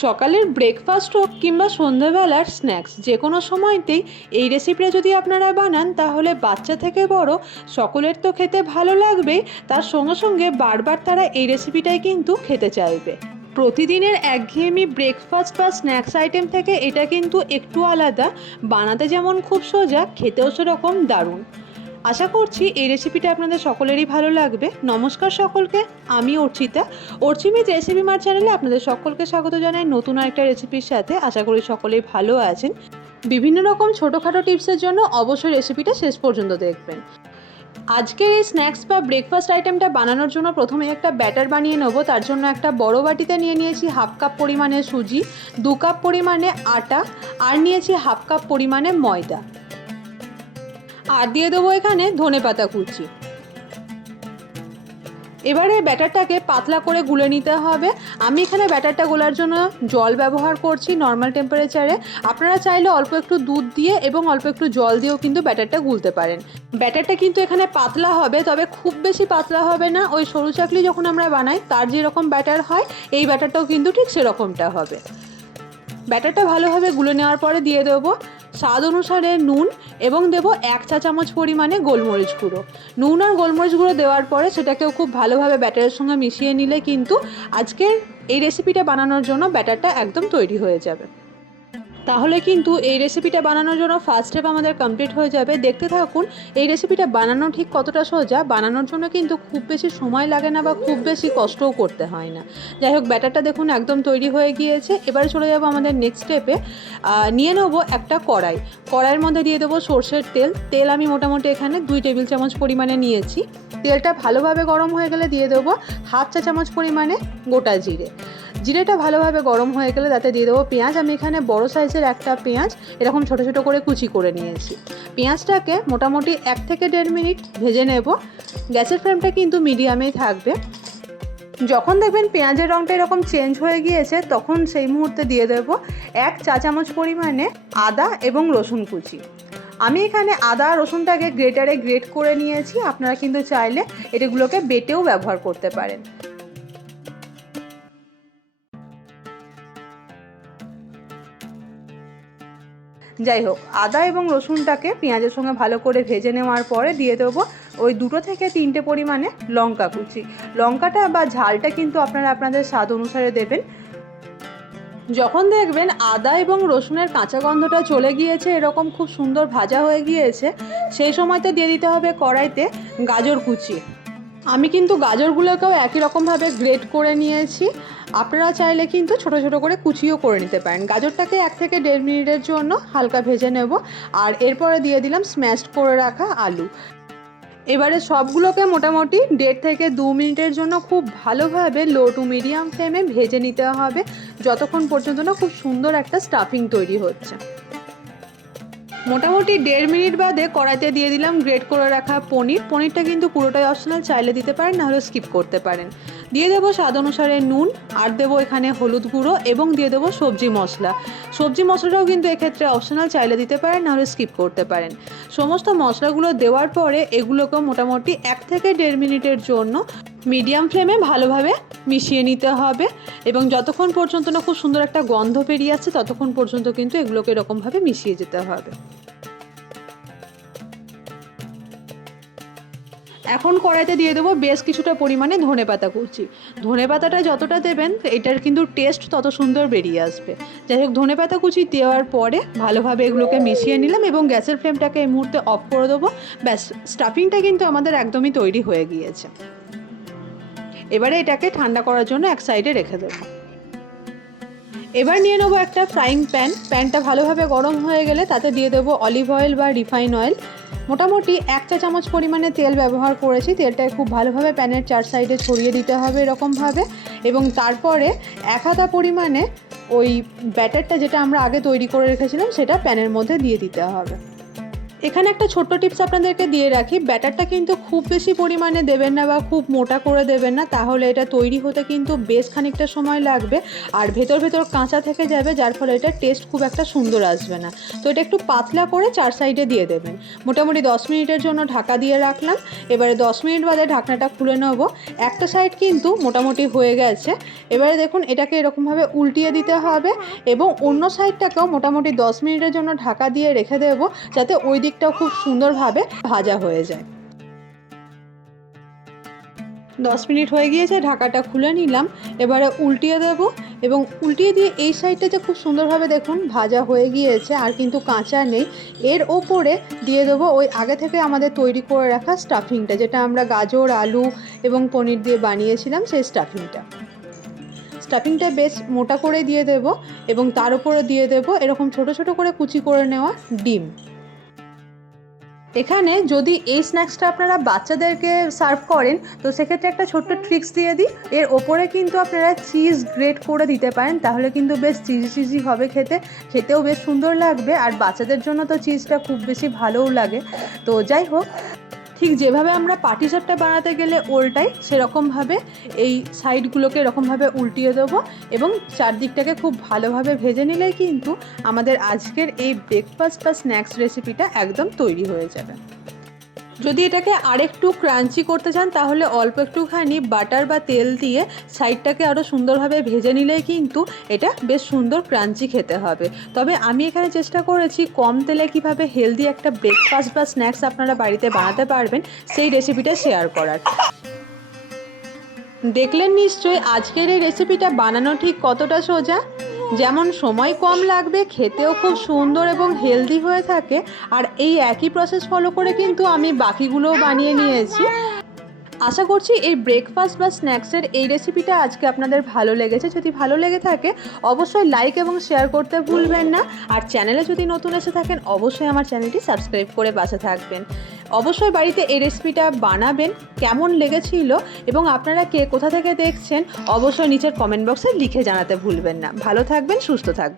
সকালের ব্রেকফাস্ট হোক কিংবা সন্ধ্যাবেলার স্ন্যাক্স যে কোনো সময়তেই এই রেসিপিটা যদি আপনারা বানান, তাহলে বাচ্চা থেকে বড় সকলের তো খেতে ভালো লাগবেই তার সঙ্গে সঙ্গে বারবার তারা এই রেসিপিটাই কিন্তু খেতে চাইবে। প্রতিদিনের একঘেয়েমি ব্রেকফাস্ট বা স্ন্যাক্স আইটেম থেকে এটা কিন্তু একটু আলাদা। বানাতে যেমন খুব সোজা, খেতেও সেরকম দারুণ। আশা করছি এই রেসিপিটা আপনাদের সকলেরই ভালো লাগবে। নমস্কার সকলকে, আমি অর্চিতা। অর্চিমিত রেসিপি মার চ্যানেলে আপনাদের সকলকে স্বাগত জানাই নতুন আরেকটা রেসিপির সাথে। আশা করি সকলেই ভালো আছেন। বিভিন্ন রকম ছোটোখাটো টিপসের জন্য অবশ্যই রেসিপিটা শেষ পর্যন্ত দেখবেন। আজকের এই স্ন্যাক্স বা ব্রেকফাস্ট আইটেমটা বানানোর জন্য প্রথমে একটা ব্যাটার বানিয়ে নেব। তার জন্য একটা বড় বাটিতে নিয়ে নিয়েছি হাফ কাপ পরিমাণে সুজি, দু কাপ পরিমাণে আটা, আর নিয়েছি হাফ কাপ পরিমাণে ময়দা। আর দিয়ে দেবো এখানে ধনে পাতা কুচি। এবারে ব্যাটারটাকে পাতলা করে গুলে নিতে হবে। আমি এখানে ব্যাটারটা গোলার জন্য জল ব্যবহার করছি নর্মাল টেম্পারেচারে আপনারা চাইলে অল্প একটু দুধ দিয়ে এবং অল্প একটু জল দিয়েও কিন্তু ব্যাটারটা গুলতে পারেন। ব্যাটারটা কিন্তু এখানে পাতলা হবে, তবে খুব বেশি পাতলা হবে না। ওই সরু চাকলি যখন আমরা বানাই, তার যেরকম ব্যাটার হয়, এই ব্যাটারটাও কিন্তু ঠিক সেরকমটা হবে। ব্যাটারটা ভালোভাবে গুলে নেওয়ার পরে দিয়ে দেবো স্বাদ অনুসারে নুন এবং দেবো এক চা চামচ পরিমাণে গোলমরিচ গুঁড়ো। নুন আর গোলমরিচ গুঁড়ো দেওয়ার পরে সেটাকেও খুব ভালোভাবে ব্যাটারের সঙ্গে মিশিয়ে নিলে কিন্তু আজকের এই রেসিপিটা বানানোর জন্য ব্যাটারটা একদম তৈরি হয়ে যাবে। তাহলে কিন্তু এই রেসিপিটা বানানোর জন্য ফার্স্ট স্টেপ আমাদের কমপ্লিট হয়ে যাবে। দেখতে থাকুন, এই রেসিপিটা বানানো ঠিক কতটা সোজা? বানানোর জন্য কিন্তু খুব বেশি সময় লাগে না বা খুব বেশি কষ্টও করতে হয় না। যাই হোক, ব্যাটারটা দেখুন একদম তৈরি হয়ে গিয়েছে। এবারে চলে যাব আমাদের নেক্সট স্টেপে নিয়ে নেব একটা কড়াই। কড়াইয়ের মধ্যে দিয়ে দেবো সর্ষের তেল। তেল আমি মোটামুটি এখানে দুই টেবিল চামচ পরিমাণে নিয়েছি। তেলটা ভালোভাবে গরম হয়ে গেলে দিয়ে দেবো হাফ চা চামচ পরিমাণে গোটা জিরে। জিরেটা ভালোভাবে গরম হয়ে গেলে তাতে দিয়ে দেবো পেঁয়াজ। আমি এখানে বড় সাইজের একটা পেঁয়াজ, এরকম ছোট ছোট করে কুচি করে নিয়েছি। পেঁয়াজটাকে মোটামুটি এক থেকে দেড় মিনিট ভেজে নেব। গ্যাসের ফ্লেমটা কিন্তু মিডিয়ামেই থাকবে। যখন দেখবেন পেঁয়াজের রঙটা এরকম চেঞ্জ হয়ে গিয়েছে, তখন সেই মুহূর্তে দিয়ে দেব এক চা চামচ পরিমাণে আদা এবং রসুন কুচি। আমি এখানে আদা রসুনটাকে গ্রেটারে গ্রেট করে নিয়েছি। আপনারা কিন্তু চাইলে এটাগুলোকে বেটেও ব্যবহার করতে পারেন। যাই হোক, আদা এবং রসুনটাকে পেঁয়াজের সঙ্গে ভালো করে ভেজে নেওয়ার পরে দিয়ে দেবো ওই দুটো থেকে তিনটে পরিমাণে লঙ্কা কুচি। লঙ্কাটা বা ঝালটা কিন্তু আপনারা আপনাদের স্বাদ অনুসারে দেবেন। যখন দেখবেন আদা এবং রসুনের কাঁচা গন্ধটা চলে গিয়েছে, এরকম খুব সুন্দর ভাজা হয়ে গিয়েছে, সেই সময়তে দিয়ে দিতে হবে কড়াইতে গাজর কুচি। আমি কিন্তু গাজরগুলোকেও একই রকমভাবে গ্রেট করে নিয়েছি। আপনারা চাইলে কিন্তু ছোট ছোট করে কুচিও করে নিতে পারেন। গাজরটাকে এক থেকে দেড় মিনিটের জন্য হালকা ভেজে নেব আর এরপরে দিয়ে দিলাম স্ম্যাশড করে রাখা আলু। এবারে সবগুলোকে মোটামুটি দেড় থেকে দু মিনিটের জন্য খুব ভালোভাবে লো টু মিডিয়াম ফ্লেমে ভেজে নিতে হবে। যতক্ষণ পর্যন্ত না খুব সুন্দর একটা স্টাফিং তৈরি হচ্ছে। মোটামুটি দেড় মিনিট বাদে কড়াইতে দিয়ে দিলাম গ্রেট করে রাখা পনির। পনিরটা কিন্তু পুরোটাই অপশনাল চাইলে দিতে পারেন নাহলে স্কিপ করতে পারেন। দিয়ে দেবো স্বাদ অনুসারে নুন, আর দেবো এখানে হলুদ গুঁড়ো এবং দিয়ে দেবো সবজি মশলা। সবজি মশলাটাও কিন্তু এক্ষেত্রে অপশনাল চাইলে দিতে পারেন, নাহলে স্কিপ করতে পারেন। সমস্ত মশলাগুলো দেওয়ার পরে এগুলোকে মোটামুটি এক থেকে দেড় মিনিটের জন্য মিডিয়াম ফ্লেমে ভালোভাবে মিশিয়ে নিতে হবে এবং যতক্ষণ পর্যন্ত না খুব সুন্দর একটা গন্ধ বেরিয়ে আসছে, ততক্ষণ পর্যন্ত কিন্তু এগুলোকে এরকমভাবে মিশিয়ে যেতে হবে। এখন কড়াইতে দিয়ে দেবো বেশ কিছুটা পরিমাণে ধনে পাতা কুচি ধনে পাতাটা যতটা দেবেন, এটার কিন্তু টেস্ট তত সুন্দর বেরিয়ে আসবে। যাই হোক, ধনে পাতা কুচি দেওয়ার পরে ভালোভাবে এগুলোকে মিশিয়ে নিলাম এবং গ্যাসের ফ্লেমটাকে এই মুহূর্তে অফ করে দেবো। ব্যাস স্টাফিংটা কিন্তু আমাদের একদমই তৈরি হয়ে গিয়েছে। এবারে এটাকে ঠান্ডা করার জন্য এক সাইডে রেখে দেবো। এবার নিয়ে নেব একটা ফ্রাইং প্যান প্যানটা ভালোভাবে গরম হয়ে গেলে তাতে দিয়ে দেবো অলিভ অয়েল বা রিফাইন অয়েল মোটামুটি এক চা চামচ পরিমাণে তেল ব্যবহার করেছি। তেলটা খুব ভালোভাবে প্যানের চার সাইডে ছড়িয়ে দিতে হবে এরকমভাবে। এবং তারপরে এক হাতা পরিমাণে ওই ব্যাটারটা যেটা আমরা আগে তৈরি করে রেখেছিলাম, সেটা প্যানের মধ্যে দিয়ে দিতে হবে। এখানে একটা ছোট্ট টিপস আপনাদেরকে দিয়ে রাখি, ব্যাটারটা কিন্তু খুব বেশি পরিমাণে দেবেন না বা খুব মোটা করে দেবেন না, তাহলে এটা তৈরি হতে কিন্তু বেশ খানিকটা সময় লাগবে আর ভেতর ভেতর কাঁচা থেকে যাবে, যার ফলে এটা টেস্ট খুব একটা সুন্দর আসবে না। তো এটা একটু পাতলা করে চার সাইডে দিয়ে দেবেন। মোটামুটি দশ মিনিটের জন্য ঢাকা দিয়ে রাখলাম। এবারে দশ মিনিট বাদে ঢাকনাটা খুলে নেব। একটা সাইড কিন্তু মোটামুটি হয়ে গেছে। এবারে দেখুন, এটাকে এরকমভাবে উল্টিয়ে দিতে হবে এবং অন্য সাইডটাকেও মোটামুটি দশ মিনিটের জন্য ঢাকা দিয়ে রেখে দেবো, যাতে ওই দিকটাও খুব সুন্দরভাবে ভাজা হয়ে যায়। দশ মিনিট হয়ে গিয়েছে, ঢাকাটা খুলে নিলাম। এবারে উল্টিয়ে দেব এবং উল্টিয়ে দিয়ে এই সাইডটা যে খুব সুন্দরভাবে দেখুন ভাজা হয়ে গিয়েছে আর কিন্তু কাঁচা নেই, এর ওপরে দিয়ে দেবো ওই আগে থেকে আমাদের তৈরি করে রাখা স্টাফিংটা যেটা আমরা গাজর, আলু এবং পনির দিয়ে বানিয়েছিলাম সেই স্টাফিংটা স্টাফিংটা বেশ মোটা করে দিয়ে দেব এবং তার উপরে দিয়ে দেব এরকম ছোট ছোট করে কুচি করে নেওয়া ডিম। এখানে যদি এই স্ন্যাক্সটা আপনারা বাচ্চাদেরকে সার্ভ করেন তো সেক্ষেত্রে একটা ছোট্ট ট্রিক্স দিয়ে দিই। এর ওপরে কিন্তু আপনারা চিজ গ্রেট করে দিতে পারেন তাহলে কিন্তু বেশ চিজি চিজি হবে খেতে। খেতেও বেশ সুন্দর লাগবে আর বাচ্চাদের জন্য তো চিজটা খুব বেশি ভালোও লাগে। তো যাই হোক। ঠিক যেভাবে আমরা পাটি সাপটা বানাতে গেলে ওলটাই সেরকমভাবে এই সাইডগুলোকে এরকমভাবে উল্টিয়ে দেবো এবং চারদিকটাকে খুব ভালোভাবে ভেজে নিলে কিন্তু আমাদের আজকের এই ব্রেকফাস্ট বা স্ন্যাক্স রেসিপিটা একদম তৈরি হয়ে যাবে। যদি এটাকে আরেকটু ক্রাঞ্চি করতে চান, তাহলে অল্প একটুখানি বাটার বা তেল দিয়ে সাইডটাকে আরও সুন্দরভাবে ভেজে নিলেই কিন্তু এটা বেশ সুন্দর ক্রাঞ্চি খেতে হবে। তবে আমি এখানে চেষ্টা করেছি কম তেলে কীভাবে হেলদি একটা ব্রেকফাস্ট বা স্ন্যাক্স আপনারা বাড়িতে বানাতে পারবেন, সেই রেসিপিটা শেয়ার করার। দেখলেন নিশ্চয়ই, আজকের এই রেসিপিটা বানানো ঠিক কতটা সোজা? যেমন সময় কম লাগবে, খেতেও খুব সুন্দর এবং হেলদি হয়ে থাকে। আর এই একই প্রসেস ফলো করে কিন্তু আমি বাকিগুলোও বানিয়ে নিয়েছি। আশা করছি এই ব্রেকফাস্ট বা স্ন্যাক্সের এই রেসিপিটা আজকে আপনাদের ভালো লেগেছে। যদি ভালো লেগে থাকে, অবশ্যই লাইক এবং শেয়ার করতে ভুলবেন না। আর চ্যানেলে যদি নতুন এসে থাকেন, অবশ্যই আমার চ্যানেলটি সাবস্ক্রাইব করে পাশে থাকবেন। অবশ্যই বাড়িতে এই রেসিপিটা বানাবেন, কেমন লেগেছিল এবং আপনারা কে কোথা থেকে দেখছেন, অবশ্যই নিচের কমেন্ট বক্সে লিখে জানাতে ভুলবেন না। ভালো থাকবেন, সুস্থ থাকবেন।